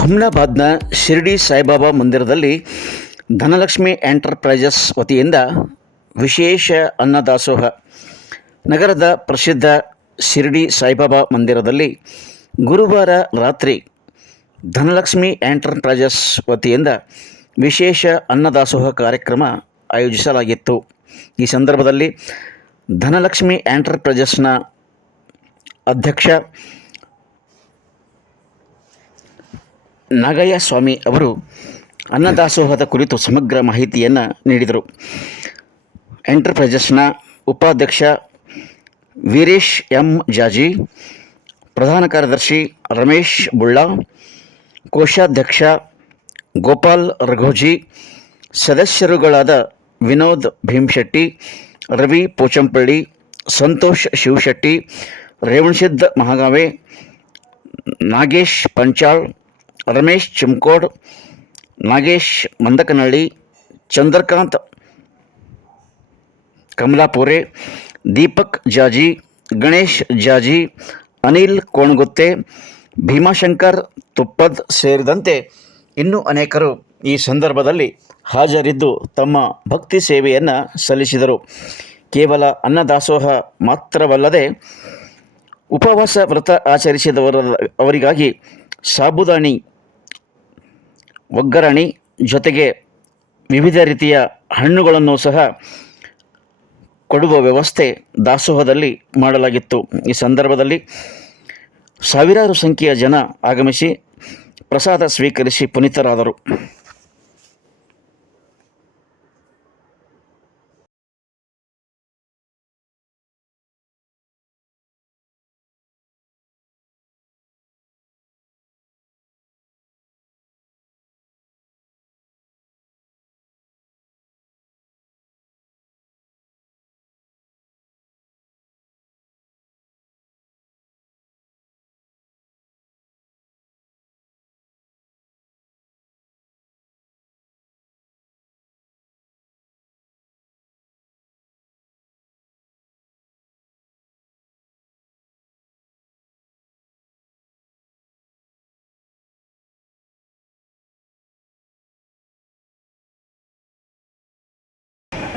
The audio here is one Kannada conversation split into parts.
ಹುಮ್ನಾಬಾದ್ನ ಶಿರ್ಡಿ ಸಾಯಿಬಾಬಾ ಮಂದಿರದಲ್ಲಿ ಧನಲಕ್ಷ್ಮಿ ಎಂಟರ್ಪ್ರೈಸಸ್ ವತಿಯಿಂದ ವಿಶೇಷ ಅನ್ನದಾಸೋಹ. ನಗರದ ಪ್ರಸಿದ್ಧ ಶಿರ್ಡಿ ಸಾಯಿಬಾಬಾ ಮಂದಿರದಲ್ಲಿ ಗುರುವಾರ ರಾತ್ರಿ ಧನಲಕ್ಷ್ಮಿ ಎಂಟರ್ಪ್ರೈಸಸ್ ವತಿಯಿಂದ ವಿಶೇಷ ಅನ್ನದಾಸೋಹ ಕಾರ್ಯಕ್ರಮ ಆಯೋಜಿಸಲಾಗಿತ್ತು. ಈ ಸಂದರ್ಭದಲ್ಲಿ ಧನಲಕ್ಷ್ಮಿ ಎಂಟರ್ಪ್ರೈಸಸ್ನ ಅಧ್ಯಕ್ಷ ನಾಗಯ್ಯ ಸ್ವಾಮಿ ಅವರು ಅನ್ನದಾಸೋಹದ ಕುರಿತು ಸಮಗ್ರ ಮಾಹಿತಿಯನ್ನು ನೀಡಿದರು. ಎಂಟರ್ಪ್ರೈಸಸ್ನ ಉಪಾಧ್ಯಕ್ಷ ವೀರೇಶ್ ಎಂ ಜಾಜಿ, ಪ್ರಧಾನ ಕಾರ್ಯದರ್ಶಿ ರಮೇಶ್ ಬುಳ್ಳ, ಕೋಶಾಧ್ಯಕ್ಷ ಗೋಪಾಲ್ ರಘೋಜಿ, ಸದಸ್ಯರುಗಳಾದ ವಿನೋದ್ ಭೀಮಶೆಟ್ಟಿ, ರವಿ ಪೋಚಂಪಳ್ಳಿ, ಸಂತೋಷ್ ಶಿವಶೆಟ್ಟಿ, ರೇವಣಸಿದ್ಧ ಮಹಾಗಾವೆ, ನಾಗೇಶ್ ಪಂಚಾಳ್, ರಮೇಶ್ ಚಿಮ್ಕೋಡ್, ನಾಗೇಶ್ ಮಂದಕನಹಳ್ಳಿ, ಚಂದ್ರಕಾಂತ್ ಕಮಲಾಪುರೆ, ದೀಪಕ್ ಜಾಜಿ, ಗಣೇಶ್ ಜಾಜಿ, ಅನಿಲ್ ಕೋಣಗುತ್ತೆ, ಭೀಮಾಶಂಕರ್ ತುಪ್ಪದ್ ಸೇರಿದಂತೆ ಇನ್ನೂ ಅನೇಕರು ಈ ಸಂದರ್ಭದಲ್ಲಿ ಹಾಜರಿದ್ದು ತಮ್ಮ ಭಕ್ತಿ ಸೇವೆಯನ್ನು ಸಲ್ಲಿಸಿದರು. ಕೇವಲ ಅನ್ನದಾಸೋಹ ಮಾತ್ರವಲ್ಲದೆ ಉಪವಾಸ ವ್ರತ ಅವರಿಗಾಗಿ ಸಾಬುದಾನಿ, ಒಗ್ಗರಣೆ ಜೊತೆಗೆ ವಿವಿಧ ರೀತಿಯ ಹಣ್ಣುಗಳನ್ನು ಸಹ ಕೊಡುವ ವ್ಯವಸ್ಥೆ ದಾಸೋಹದಲ್ಲಿ ಮಾಡಲಾಗಿತ್ತು. ಈ ಸಂದರ್ಭದಲ್ಲಿ ಸಾವಿರಾರು ಸಂಖ್ಯೆಯ ಜನ ಆಗಮಿಸಿ ಪ್ರಸಾದ ಸ್ವೀಕರಿಸಿ ಪುನೀತರಾದರು.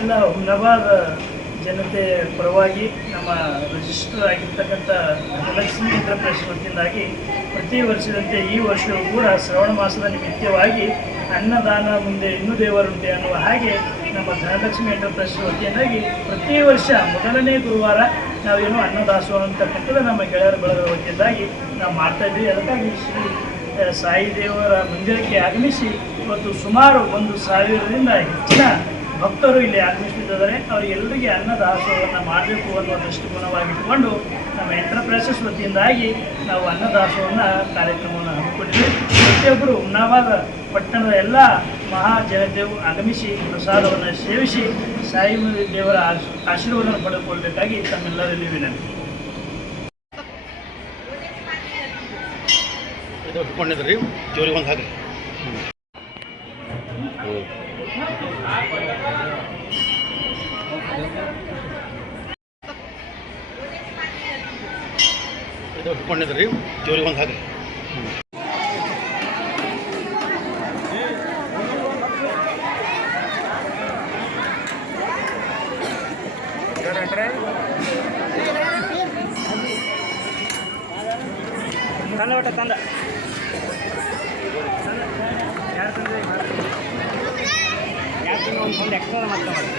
ಎಲ್ಲ ಹುಮ್ನಾಬಾದ್ ಜನತೆ ಪರವಾಗಿ ನಮ್ಮ ರಿಜಿಸ್ಟರ್ ಆಗಿರ್ತಕ್ಕಂಥ ಧನಲಕ್ಷ್ಮಿ ಎಂಟರ್ಪ್ರೈಸಸ್ ವತಿಯಿಂದಾಗಿ ಪ್ರತಿ ವರ್ಷದಂತೆ ಈ ವರ್ಷವೂ ಕೂಡ ಶ್ರವಣ ಮಾಸದ ನಿಮಿತ್ತವಾಗಿ ಅನ್ನದಾನ ಮುಂದೆ ಇನ್ನೂ ದೇವರುಂಟೆ ಅನ್ನುವ ಹಾಗೆ ನಮ್ಮ ಧನಲಕ್ಷ್ಮಿ ಎಂಟರ್ಪ್ರೈಸಸ್ ವತಿಯಿಂದಾಗಿ ಪ್ರತಿ ವರ್ಷ ಮೊದಲನೇ ಗುರುವಾರ ನಾವೇನು ಅನ್ನದಾಸೋಹ ಅಂತಕ್ಕಂಥದ್ದು ನಮ್ಮ ಗೆಳೆಯರ ಬಳಗದ ವತಿಯಿಂದಾಗಿ ನಾವು ಮಾಡ್ತಾಯಿದ್ವಿ. ಅದಕ್ಕಾಗಿ ಶ್ರೀ ಸಾಯಿ ದೇವರ ಮಂದಿರಕ್ಕೆ ಆಗಮಿಸಿ ಇವತ್ತು ಸುಮಾರು 1,000ರಿಂದ ಹೆಚ್ಚಿನ ಭಕ್ತರು ಇಲ್ಲಿ ಆಗಮಿಸುತ್ತಿದ್ದಾರೆ. ಅವರಿಗೆಲ್ಲರಿಗೆ ಅನ್ನದಾಸೋಹವನ್ನು ಮಾಡಬೇಕು ಅನ್ನುವ ದೃಷ್ಟಿಕೋನವಾಗಿಟ್ಟುಕೊಂಡು ನಮ್ಮ ಎಂಟರ್ಪ್ರೈಸಸ್ ವತಿಯಿಂದಾಗಿ ನಾವು ಅನ್ನದಾಸೋಹನ ಕಾರ್ಯಕ್ರಮವನ್ನು ಹಮ್ಮಿಕೊಂಡಿದ್ದೇವೆ. ಪ್ರತಿಯೊಬ್ಬರು ಹುಮ್ನಾಬಾದ್ ಪಟ್ಟಣದ ಎಲ್ಲ ಮಹಾಜನತೆಯು ಆಗಮಿಸಿ ಪ್ರಸಾದವನ್ನು ಸೇವಿಸಿ ಸಾಯಿ ದೇವರ ಆಶೀರ್ವಾದವನ್ನು ಪಡೆದುಕೊಳ್ಳಬೇಕಾಗಿ ತಮ್ಮೆಲ್ಲರಲ್ಲಿ ವಿನಂತಿ. ಇಟ್ಕೊಂಡಿದ್ರಿ ಜೋರಿಗೆ ಒಂದು ಹಾಕಿ. ತಂದ ಒಟ್ಟ ತಂದ ಒಂದು ಎಕ್ಸ್ಟ್ರಾ ಮಾಡ್ತಾರೆ.